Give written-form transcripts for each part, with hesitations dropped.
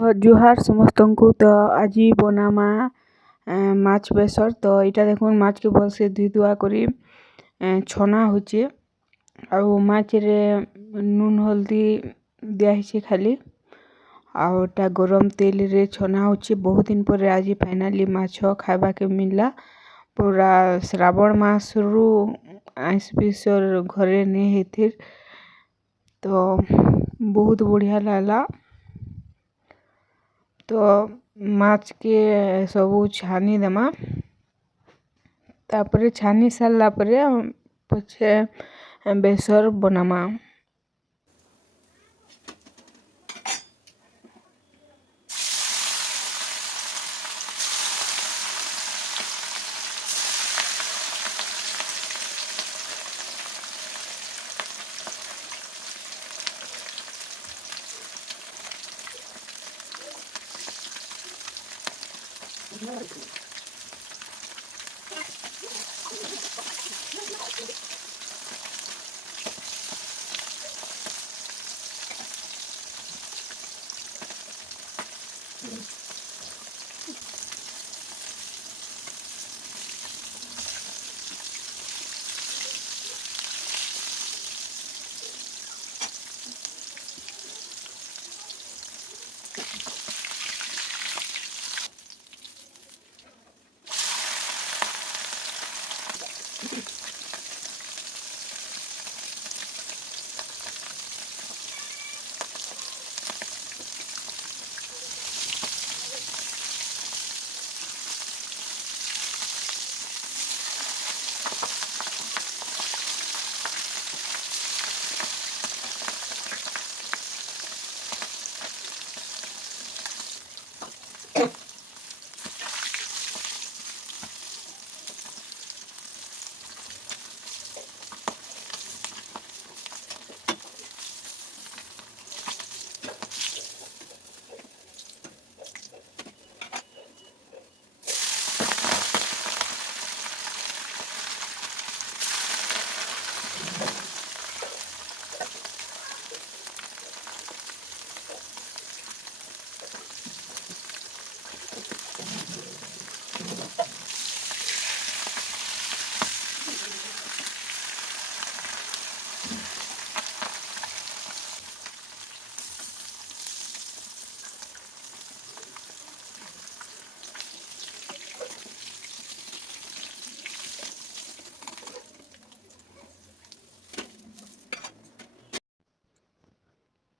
जुहार समस्त को तो आज बनामा माछ बेसर। तो यहाँ देख माछ के भलसे धुई धुआ करी छना होचे आउ माछ रे नून हल्दी दिया खाली आउटा गरम तेल रे छना होचे। बहुत दिन पर आज फाइनाली माछ खाइबा के मिलला। पूरा श्रावण मास रु आइस पिसर घरे नहीं हेथिर तो बहुत बढ़िया लागला। तो माछ के सबू छानी देमा तापरे छानी सारला परे पछे बेसर बनामा।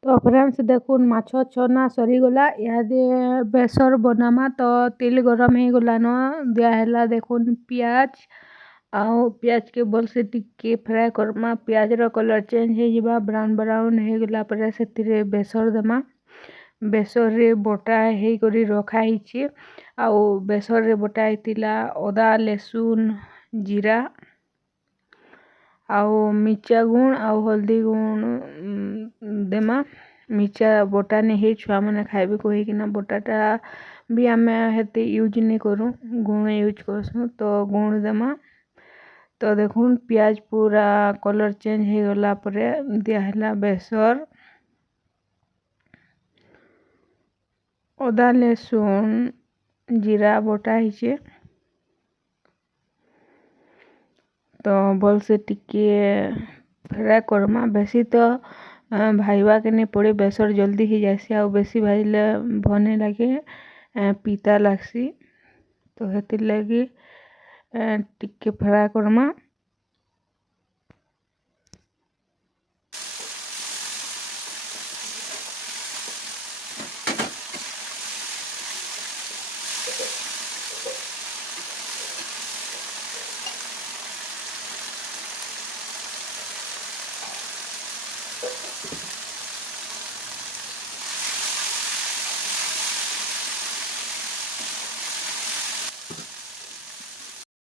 तो फ्रेंड्स देखुन माछ छना सरीगला इहादे बेसर बनामा। तो तेल गरम हो गला न दिया देखुन पियाज आउ पियाज के बल से टिके फ्राए करमा। पियाज रो कलर चेंज हो जाबा ब्राउन ब्राउन हो गला पर से बेसर देमा। बेसर रे बोटा हे करी रखा हिचे आउ बेसर रे बोटा हेतिला अदा लहसुन जीरा आउ मिर्चा गुण आउ हल्दी गुण देमा। मिर्चा बोटा नहीं है छुआ मैंने खाइबे कहीकिना बोटाटा भी आम हेते यूज नहीं करूँ गुण यूज करसूँ तो गुण देमा। तो देखुन पियाज पूरा कलर चेंज हो गला पर दिया बेसर अदा लहसुन जीरा बोटा हिचे। तो भल से टिके फ्राए करमा। बेसी तो भाईवा के नहीं पड़े बेसर जल्दी ही जासी आउ बेसी भाजले भने लगे पीता लागसी। तो हेतिर लगी टिके फ्राए करमा।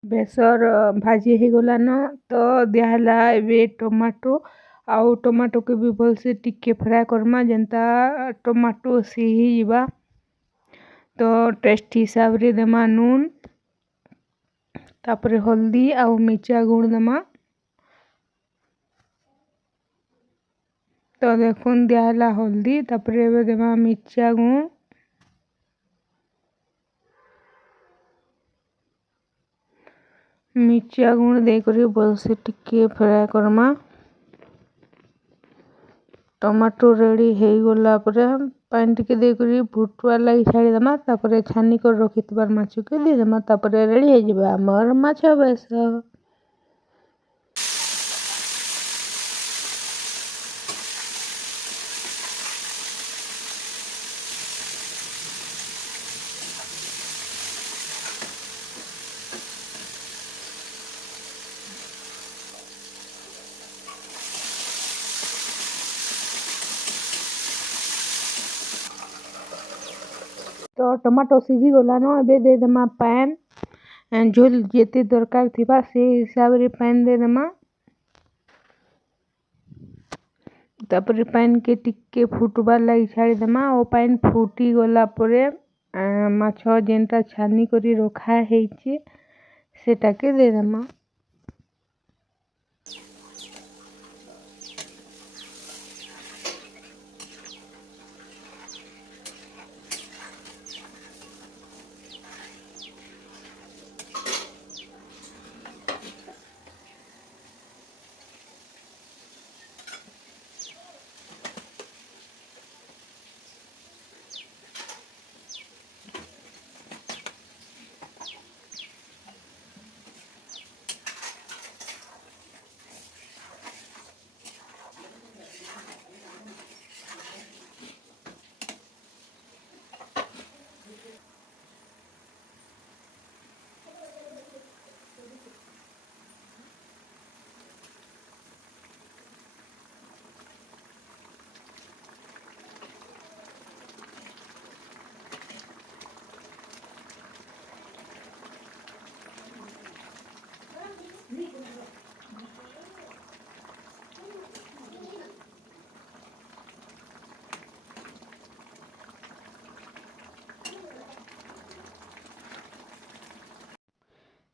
बेसर भाजी हो गला न तो दियाला एबे टमाटो आउ टमाटो के भी भल से टिके फ्राए करमा जेनता टमाटो सिही जीवा। तो टेस्ट हिसाब रे देमा नून तापरे हल्दी आउ मिर्चा गुण देमा। तो देखुन दियाला हल्दी तापरे एबे देमा मिर्चा गुण मिर्चा गुण देकर भलसे टिके फ्राए करमा। टमाटो रेडी हो गला पर पानी टिके देकर फुटवार लगी छाड़ी देमा। तापर छानी कर रखिथबार माछ के दे देमा। तापर रेडी हो जाबा हमर माछ बेसर। तो टमाटो सीझी गलान एबे दे देमा पैन। झोल जेते दरकार थिबा से हिसाब रे पैन दे देमा। तापर पैन के टिके फुटबार लगी छाड़ी देमा। ओ पैन फुटी गला परे माछ जेनटा छानी करी रखा हेइचे सेटा के दे देमा।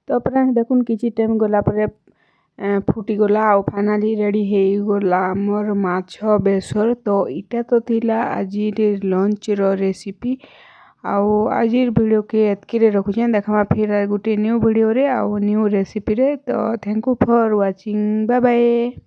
तो फ्रेंड्स देखुन किछि टाइम गला परे फुटी गला आ फाइनली रेडी हो गला मोर माछ बेसर। तो इटा तो थिला आज लंच रो रेसिपी। आउ आज वीडियो के एतकी रे रखुछें। देखमा फिर गुटे न्यू वीडियो रे आउ न्यू रेसिपी रे। तो thank you for watching. Bye bye.